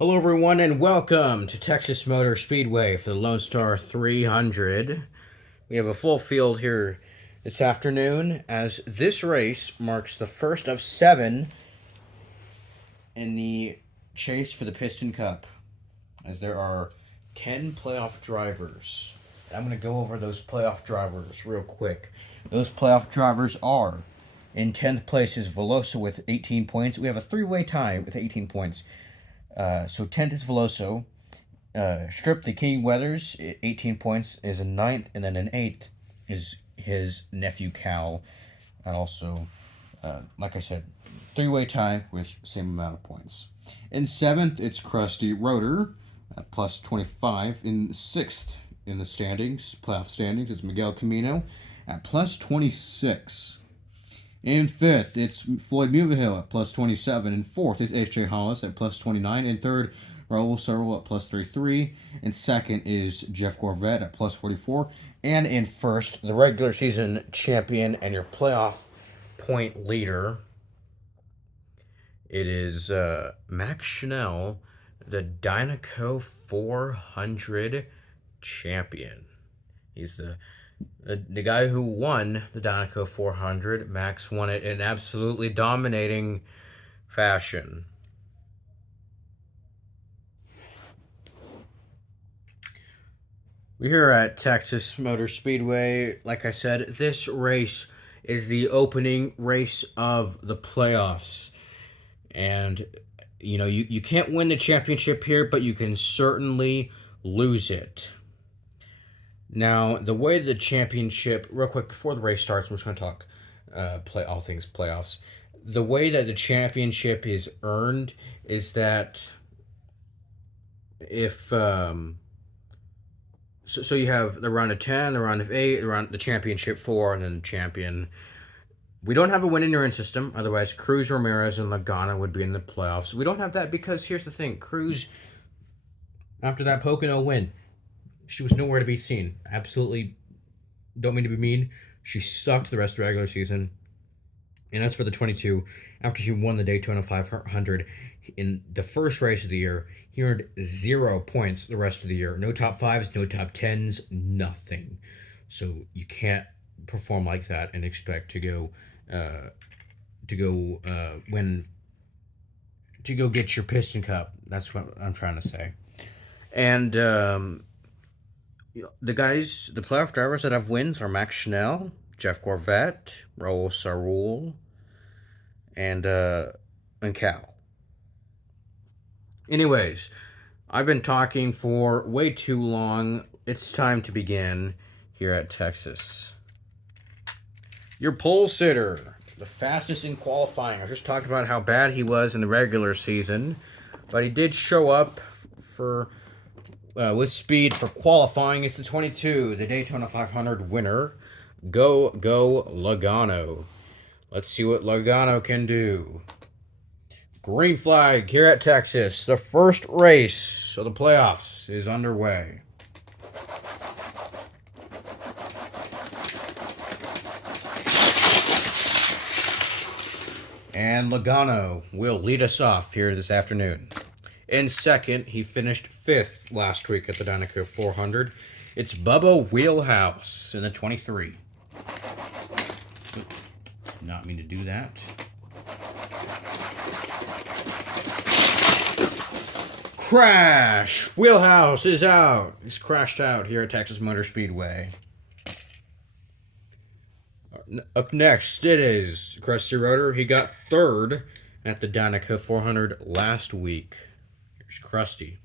Hello, everyone, and welcome to Texas Motor Speedway for the Lone Star 300. We have a full field here this afternoon as this race marks the first of 7 in the chase for the Piston Cup, as there are 10 playoff drivers. I'm going to go over those playoff drivers real quick. Those playoff drivers are, in 10th place is Veloso with 18 points. We have a three-way tie with 18 points. So 10th is Veloso. Strip the King Weathers, 18 points, is in 9th, and then in 8th is his nephew Cal. And also, like I said, three-way tie with same amount of points. In 7th, it's Krusty Rotor at plus 25. In 6th in the standings, playoff standings, is Miguel Camino at plus 26. In 5th, it's Floyd Mulvihill at plus 27. In 4th is H.J. Hollis at plus 29. In 3rd, Raul Searle at plus 33. In 2nd is Jeff Gorvette at plus 44. And in 1st, the regular season champion and your playoff point leader, it is Max Schnell, the Dynaco 400 champion. He's the guy who won the Dynaco 400. Max won it in absolutely dominating fashion. We're here at Texas Motor Speedway. Like I said, this race is the opening race of the playoffs. And, you know, you can't win the championship here, but you can certainly lose it. Now, the way the championship, real quick, before the race starts, I'm just going to talk all things playoffs. The way that the championship is earned is that if, so you have the round of 10, the round of 8, the championship 4, and then the champion. We don't have a win in your system. Otherwise, Cruz, Ramirez, and Lagana would be in the playoffs. We don't have that because here's the thing. Cruz, after that Pocono win, she was nowhere to be seen. Absolutely, don't mean to be mean. She sucked the rest of the regular season. And as for the 22, after he won the Daytona 500 in the first race of the year, he earned 0 points the rest of the year. No top 5s, no top 10s, nothing. So you can't perform like that and expect to go get your Piston Cup. That's what I'm trying to say. And the playoff drivers that have wins are Max Schnell, Jeff Gorvette, Raul Searle, and Cal. Anyways, I've been talking for way too long. It's time to begin here at Texas. Your pole sitter, the fastest in qualifying. I just talked about how bad he was in the regular season, but he did show up for with speed for qualifying. It's the 22, the Daytona 500 winner. Go Logano. Let's see what Logano can do. Green flag here at Texas. The first race of the playoffs is underway. And Logano will lead us off here this afternoon. In 2nd, he finished 5th last week at the Dynaco 400. It's Bubba Wheelhouse in the 23. Did not mean to do that. Crash! Wheelhouse is out. He's crashed out here at Texas Motor Speedway. Up next, it is Krusty Rotor. He got 3rd at the Dynaco 400 last week. Here's Krusty.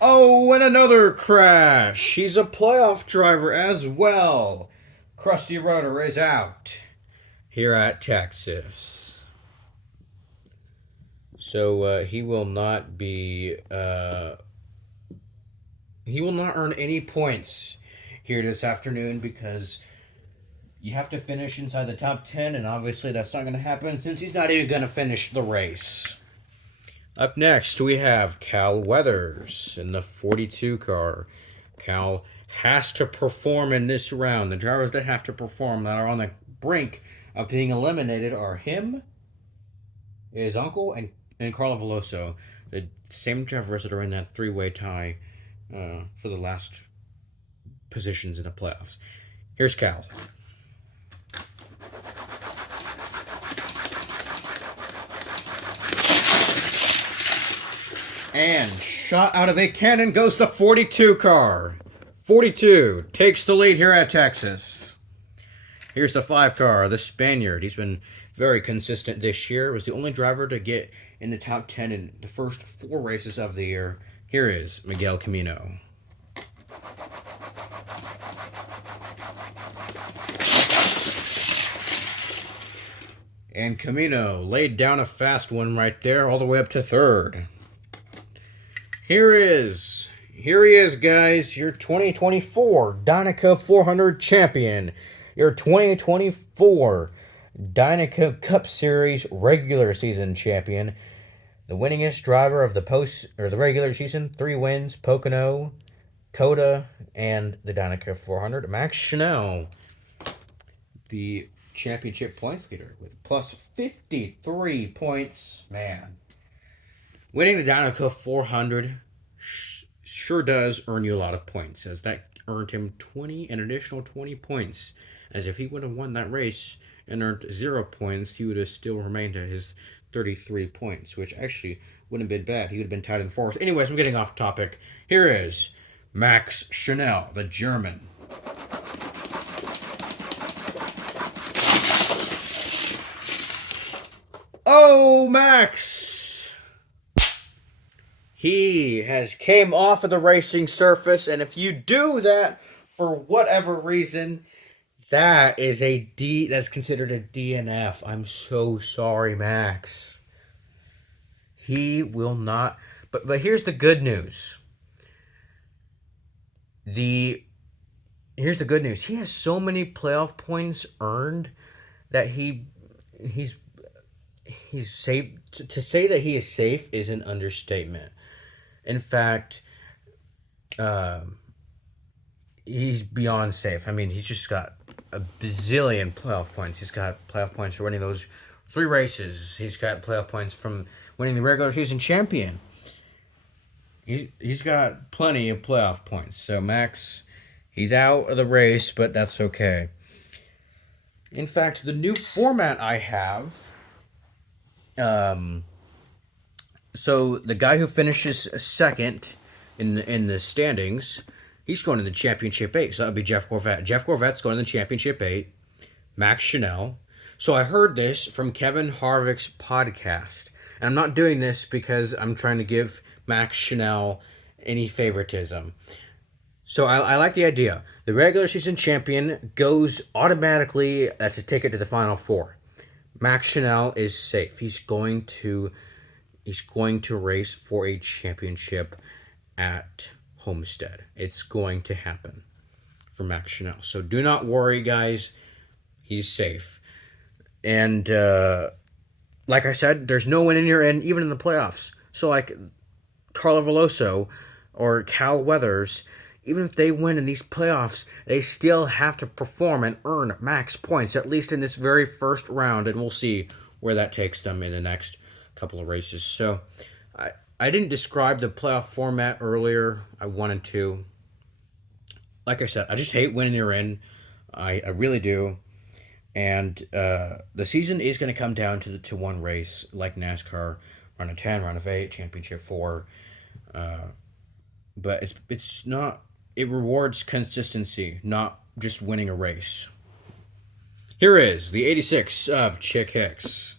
Oh, and another crash. He's a playoff driver as well. Krusty Rotor is out here at Texas. So he will not earn any points here this afternoon because you have to finish inside the top 10, and obviously that's not going to happen since he's not even going to finish the race. Up next, we have Cal Weathers in the 42 car. Cal has to perform in this round. The drivers that have to perform, that are on the brink of being eliminated, are him, his uncle, and Carlo Veloso. The same drivers that are in that three-way tie for the last positions in the playoffs. Here's Cal. And shot out of a cannon goes the 42 car. 42 takes the lead here at Texas. Here's the 5 car, the Spaniard. He's been very consistent this year. Was the only driver to get in the top 10 in the first 4 races of the year. Here is Miguel Camino. And Camino laid down a fast one right there, all the way up to 3rd. Here he is, guys, your 2024 Dynaco 400 champion, your 2024 Dynaco Cup Series regular season champion, the winningest driver of the regular season, 3 wins, Pocono, Coda, and the Dynaco 400, Max Schnell, the championship points leader with plus 53 points. Man, winning the Dynaco 400 sure does earn you a lot of points, as that earned him an additional 20 points. As if he would have won that race and earned 0 points, he would have still remained at his 33 points, which actually wouldn't have been bad. He would have been tied in 4th. Anyways, I'm getting off topic. Here is Max Schnell, the German. Oh, Max! He has came off of the racing surface, and if you do that for whatever reason, that is that's considered a DNF. I'm so sorry, Max. He will not. But here's the good news. Here's the good news. He has so many playoff points earned that he's safe. To say that he is safe is an understatement. In fact, he's beyond safe. I mean, he's just got a bazillion playoff points. He's got playoff points for winning those 3 races. He's got playoff points from winning the regular season champion. He's got plenty of playoff points. So Max, he's out of the race, but that's okay. In fact, the new format I have, so the guy who finishes second in the standings, he's going to the Championship 8. So that would be Jeff Gorvette. Jeff Gorvette's going to the Championship 8. Max Schnell. So I heard this from Kevin Harvick's podcast. And I'm not doing this because I'm trying to give Max Schnell any favoritism. So I like the idea. The regular season champion goes automatically. That's a ticket to the Final Four. Max Schnell is safe. He's going to race for a championship at Homestead. It's going to happen for Max Schnell. So do not worry, guys. He's safe. And like I said, there's no win in your end, even in the playoffs. So like Carlo Veloso or Cal Weathers, even if they win in these playoffs, they still have to perform and earn max points, at least in this very first round. And we'll see where that takes them in the next couple of races. So I didn't describe the playoff format earlier. I wanted to. Like I said, I just hate winning your end. I really do. And the season is going to come down to one race, like NASCAR, round of 10, round of 8, championship 4. But it's not. It rewards consistency, not just winning a race. Here is the 86 of Chick Hicks.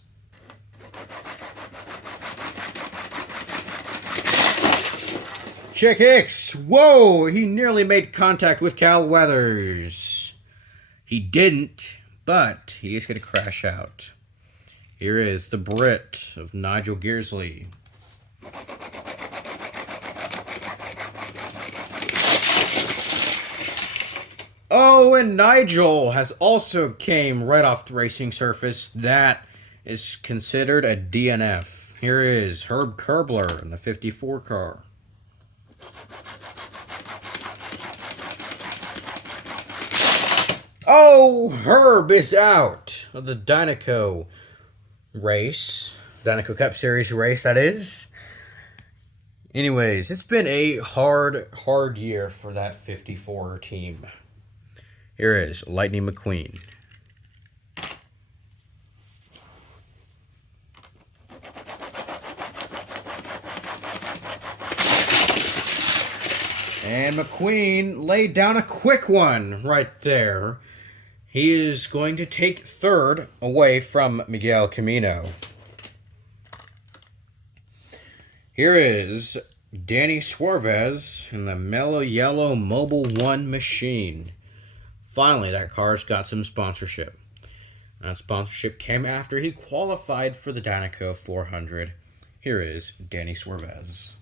Chick Hicks, whoa, he nearly made contact with Cal Weathers. He didn't, but he is going to crash out. Here is the Brit of Nigel Gearsley. Oh, and Nigel has also came right off the racing surface. That is considered a DNF. Here is Herb Kerbler in the 54 car. Oh, Herb is out of the Dynaco race. Dynaco Cup Series race, that is. Anyways, it's been a hard year for that 54 team. Here is Lightning McQueen. And McQueen laid down a quick one right there. He is going to take third away from Miguel Camino. Here is Danny Suarez in the Mellow Yellow Mobile 1 machine. Finally, that car's got some sponsorship. That sponsorship came after he qualified for the Dynaco 400. Here is Danny Suarez.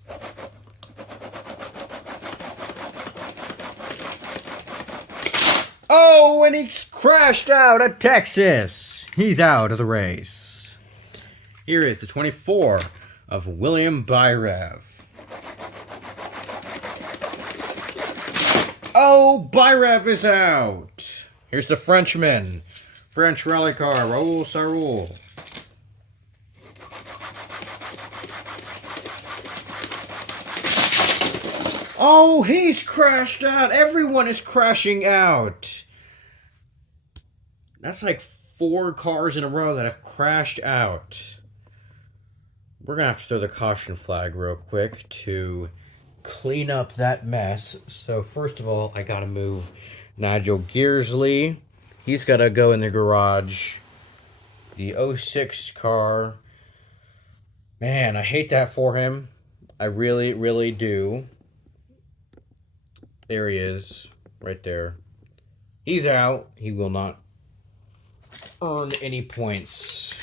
Oh, and he crashed out at Texas. He's out of the race. Here is the 24 of William Byrev. Oh, Byrev is out. Here's the Frenchman. French rally car, Raoul Sarul. Oh, he's crashed out. Everyone is crashing out. That's like 4 cars in a row that have crashed out. We're going to have to throw the caution flag real quick to clean up that mess. So first of all, I got to move Nigel Gearsley. He's got to go in the garage. The 06 car. Man, I hate that for him. I really, really do. There he is, right there. He's out. He will not earn any points.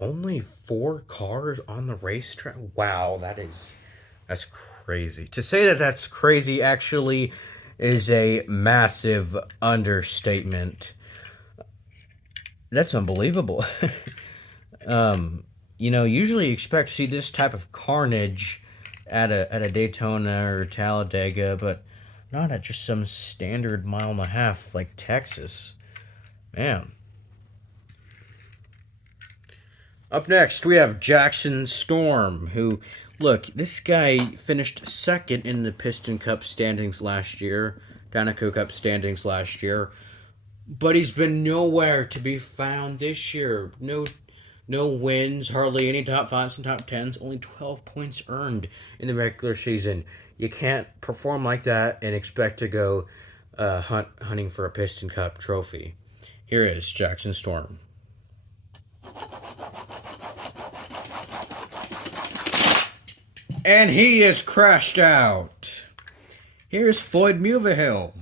Only 4 cars on the racetrack? Wow, that's crazy. To say that that's crazy actually is a massive understatement. That's unbelievable. You know, usually you expect to see this type of carnage at a Daytona or Talladega, but not at just some standard 1.5 miles like Texas. Man. Up next, we have Jackson Storm, who, look, this guy finished second in the Piston Cup standings last year, Dynaco Cup standings last year, but he's been nowhere to be found this year. No wins, hardly any top 5s and top 10s, only 12 points earned in the regular season. You can't perform like that and expect to go hunting for a Piston Cup trophy. Here is Jackson Storm. And he is crashed out. Here's Floyd Mulvihill.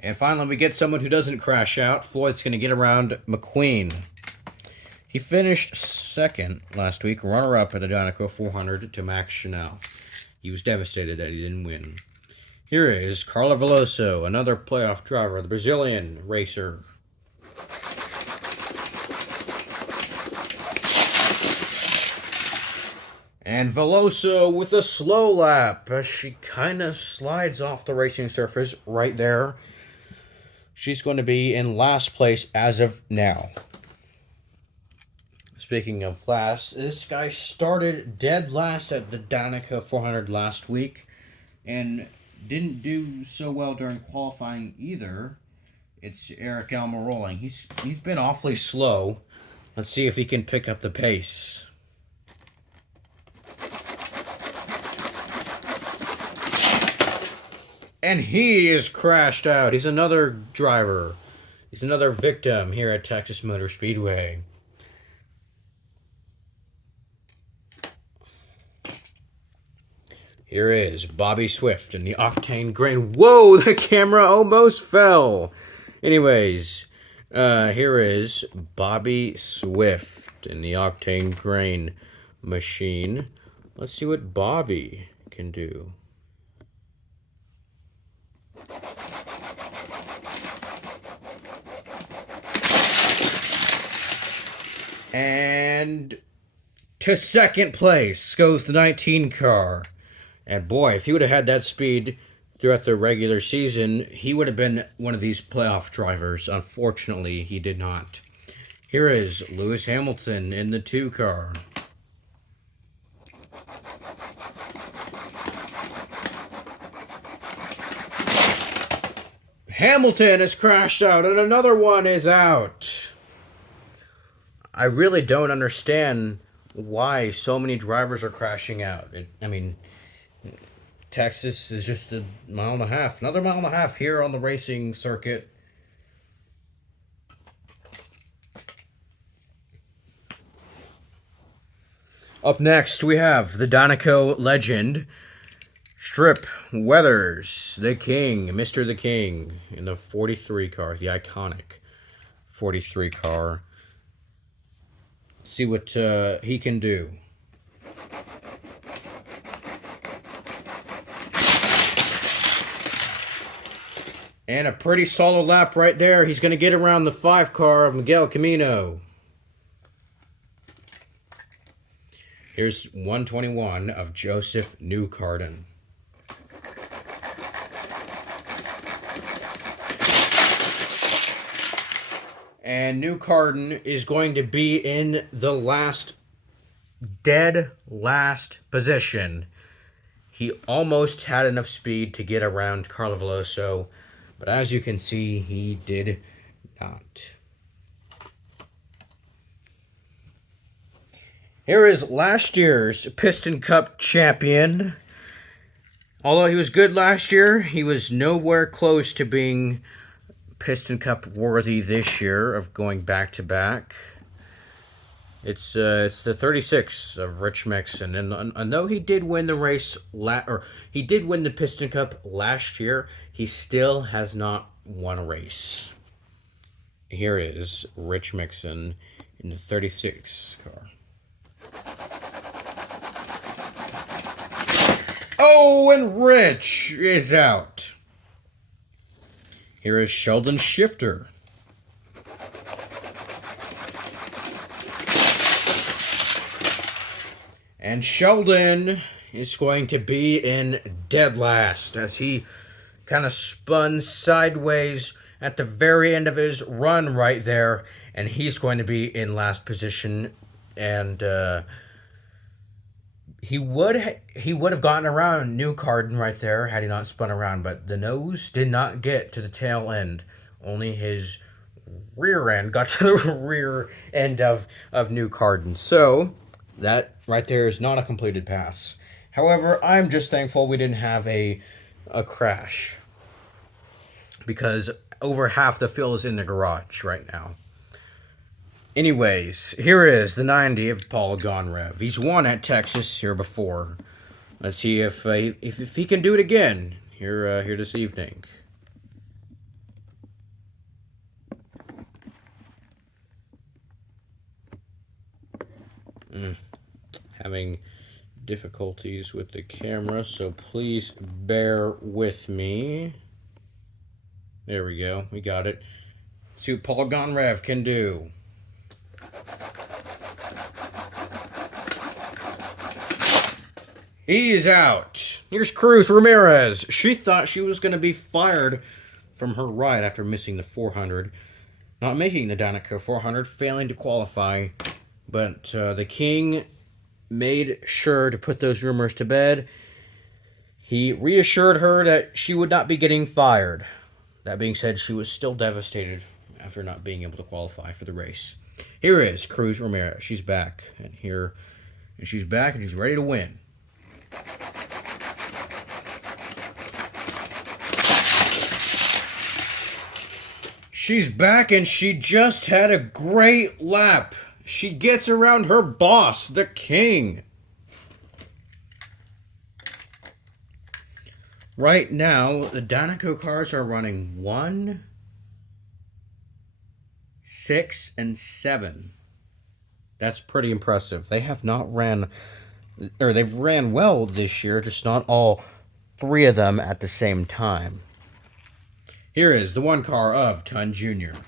And finally, we get someone who doesn't crash out. Floyd's going to get around McQueen. He finished second last week, runner-up at the Dynaco 400 to Max Chanel. He was devastated that he didn't win. Here is Carlo Veloso, another playoff driver, the Brazilian racer. And Veloso with a slow lap as she kind of slides off the racing surface right there. She's going to be in last place as of now. Speaking of last, this guy started dead last at the Dynaco 400 last week and didn't do so well during qualifying either. It's Eric Almirola. He's been awfully slow. Let's see if he can pick up the pace. And he is crashed out. He's another driver. He's another victim here at Texas Motor Speedway. Here is Bobby Swift in the Octane Grain. Whoa, the camera almost fell. Anyways, here is Bobby Swift in the Octane Grain machine. Let's see what Bobby can do. And to second place goes the 19 car. And boy, if he would have had that speed throughout the regular season, he would have been one of these playoff drivers. Unfortunately, he did not. Here is Lewis Hamilton in the 2 car. Hamilton has crashed out, and another one is out. I really don't understand why so many drivers are crashing out. I mean, Texas is just a mile and a half. Another mile and a half here on the racing circuit. Up next, we have the Danico legend, Strip Weathers, the King, Mr. the King, in the 43 car, the iconic 43 car. See what he can do. And a pretty solid lap right there. He's going to get around the 5 car of Miguel Camino. Here's 121 of Joseph Newgarden. And Newgarden is going to be in the dead last position. He almost had enough speed to get around Carlo Veloso, but as you can see, he did not. Here is last year's Piston Cup champion. Although he was good last year, he was nowhere close to being Piston Cup worthy this year of going back-to-back. It's the 36 of Rich Mixon, and though he did win the race, he did win the Piston Cup last year, he still has not won a race. Here is Rich Mixon in the 36 car. Oh, and Rich is out. Here is Sheldon Shifter. And Sheldon is going to be in dead last as he kind of spun sideways at the very end of his run right there. And he's going to be in last position. And he would have gotten around Newgarden right there had he not spun around. But the nose did not get to the tail end. Only his rear end got to the rear end of Newgarden. So that right there is not a completed pass. However, I'm just thankful we didn't have a crash, because over half the field is in the garage right now. Anyways, here is the 90 of Paul Gonrev. He's won at Texas here before. Let's see if he can do it again here this evening. Having difficulties with the camera, so please bear with me. There we go. We got it. See what Paul Gonrev can do. He is out. Here's Cruz Ramirez. She thought she was going to be fired from her ride after missing the 400. Not making the Danico 400, failing to qualify. But the King made sure to put those rumors to bed. He reassured her that she would not be getting fired. That being said, she was still devastated after not being able to qualify for the race. Here is Cruz Ramirez. She's back. And she's back and she's ready to win. She's back and she just had a great lap. She gets around her boss, the King. Right now, the Danico cars are running 1, 6, and 7. That's pretty impressive. They have not ran, or they've ran well this year, just not all 3 of them at the same time. Here is the 1 car of Ton Jr.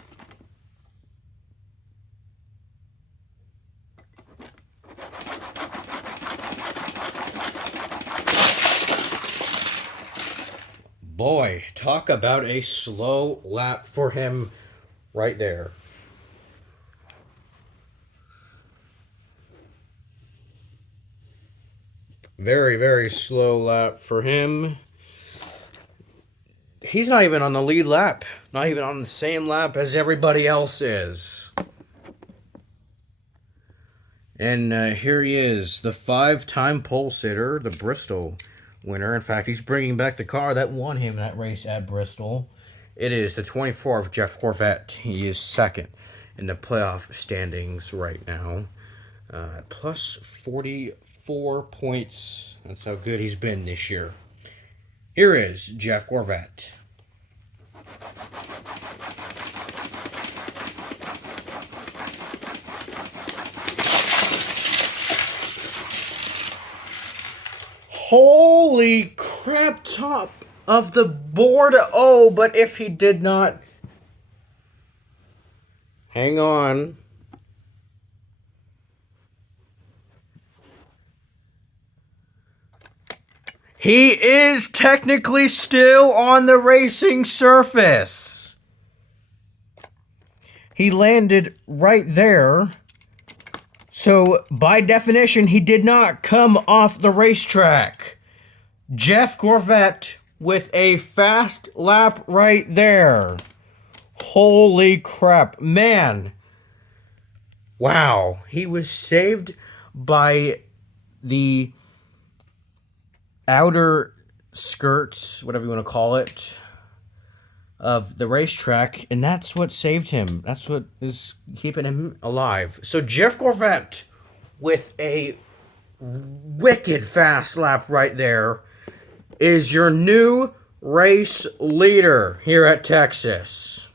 boy, talk about a slow lap for him right there. Very, very slow lap for him. He's not even on the lead lap. Not even on the same lap as everybody else is. And here he is, the 5-time pole sitter, the Bristol winner. In fact, he's bringing back the car that won him that race at Bristol. It is the 24th Jeff Corvette. He is second in the playoff standings right now. Plus 44 points. That's how good he's been this year. Here is Jeff Corvette. Holy crap, top of the board. Oh, but if he did not... Hang on. He is technically still on the racing surface. He landed right there. So, by definition, he did not come off the racetrack. Jeff Corvette with a fast lap right there. Holy crap. Man. Wow. He was saved by the outer skirts, whatever you want to call it, of the racetrack, and that's what saved him. That's what is keeping him alive. So Jeff Corvette with a wicked fast lap right there is your new race leader here at Texas.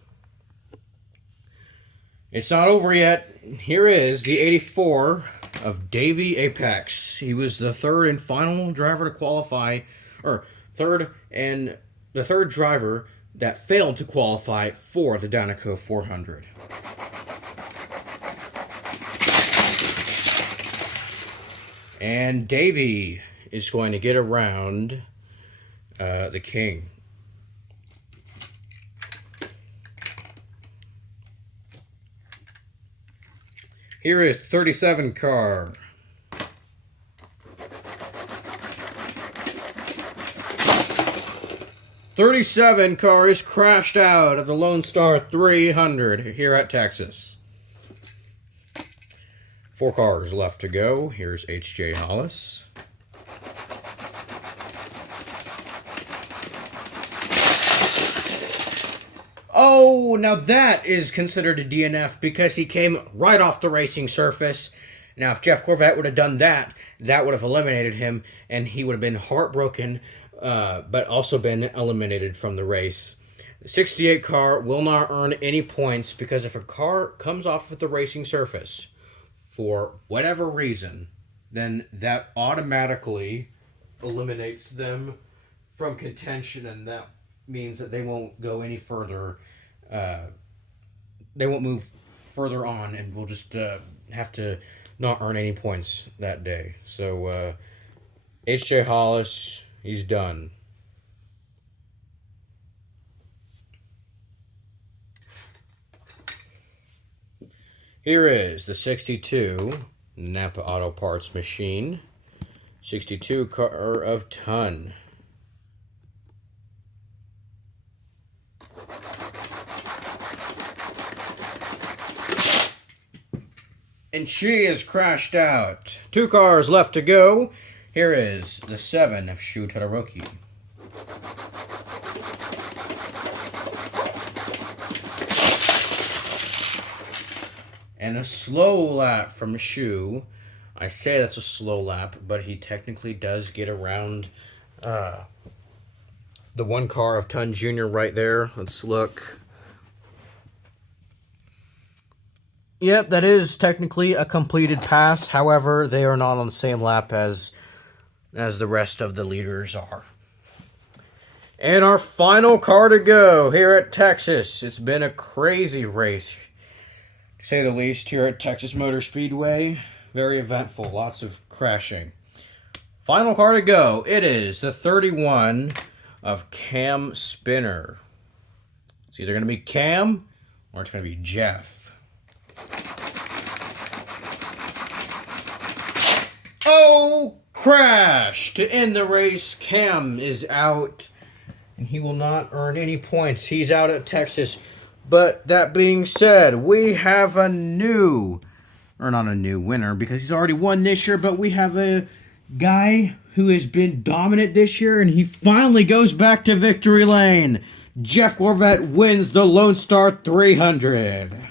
It's not over yet. Here is the 84 of Davey Apex. He was the third and final driver to qualify, or the third driver that failed to qualify for the Dinoco 400. And Davey is going to get around the king. Here is 37 car. '37 car is crashed out of the Lonestar 300 here at Texas. 4 cars left to go. Here's H.J. Hollis. Oh, now that is considered a DNF because he came right off the racing surface. Now, if Jeff Corvette would have done that, that would have eliminated him, and he would have been heartbroken, but also been eliminated from the race. The 68 car will not earn any points because if a car comes off of the racing surface for whatever reason, then that automatically eliminates them from contention, and that means that they won't go any further. They won't move further on, and we'll just have to not earn any points that day. So H.J. Hollis, he's done. Here is the 62 Napa Auto Parts machine. 62 car of ton. And she is crashed out. 2 cars left to go. Here is the 7 of Shu Todoroki. And a slow lap from Shu. I say that's a slow lap, but he technically does get around the 1 car of Ton Jr. right there. Let's look. Yep, that is technically a completed pass. However, they are not on the same lap as the rest of the leaders are. And our final car to go here at Texas. It's been a crazy race, to say the least, here at Texas Motor Speedway. Very eventful, lots of crashing. Final car to go. It is the 31 of Cam Spinner. It's either going to be Cam or it's going to be Jeff. Oh, crash! To end the race, Cam is out, and he will not earn any points. He's out at Texas. But that being said, we have a new, or not a new winner, because he's already won this year, but we have a guy who has been dominant this year, and he finally goes back to victory lane. Jeff Corvette wins the Lonestar 300.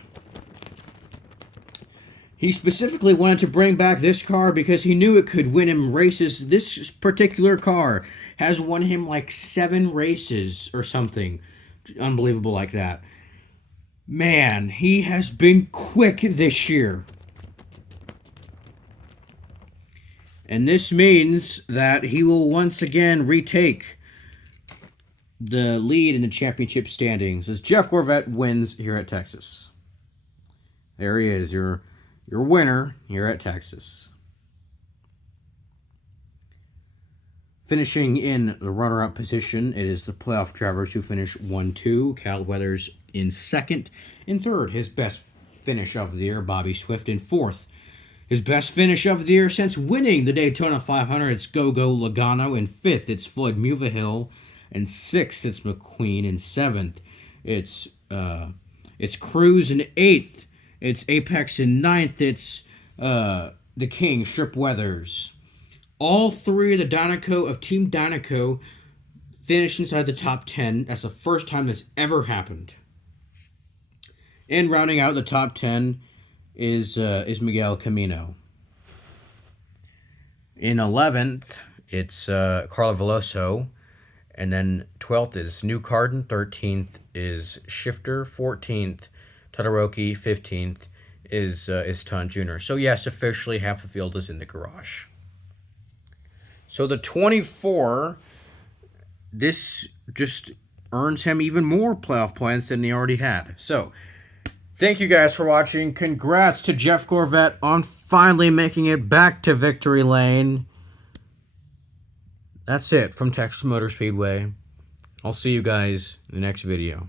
He specifically wanted to bring back this car because he knew it could win him races. This particular car has won him like 7 races or something unbelievable like that. Man, he has been quick this year. And this means that he will once again retake the lead in the championship standings as Jeff Corvette wins here at Texas. There he is, your winner here at Texas. Finishing in the runner-up position, it is the playoff drivers who finish 1-2. Cal Weathers in second. In third, his best finish of the year, Bobby Swift in fourth. His best finish of the year since winning the Daytona 500, it's Gogo Logano. In fifth, it's Floyd Muvahill. In sixth, it's McQueen. In seventh, it's Cruz. In eighth, it's Apex. In ninth, it's the King, Strip Weathers. All 3 of the Dynaco of Team Dynaco finished inside the top 10. That's the first time this ever happened. And rounding out the top 10 is Miguel Camino. In 11th, it's Carlo Veloso. And then 12th is New Carden. 13th is Shifter. 14th, Todoroki. 15th is Ton Jr. So yes, officially half the field is in the garage. So the 24, this just earns him even more playoff points than he already had. So, thank you guys for watching. Congrats to Jeff Corvette on finally making it back to victory lane. That's it from Texas Motor Speedway. I'll see you guys in the next video.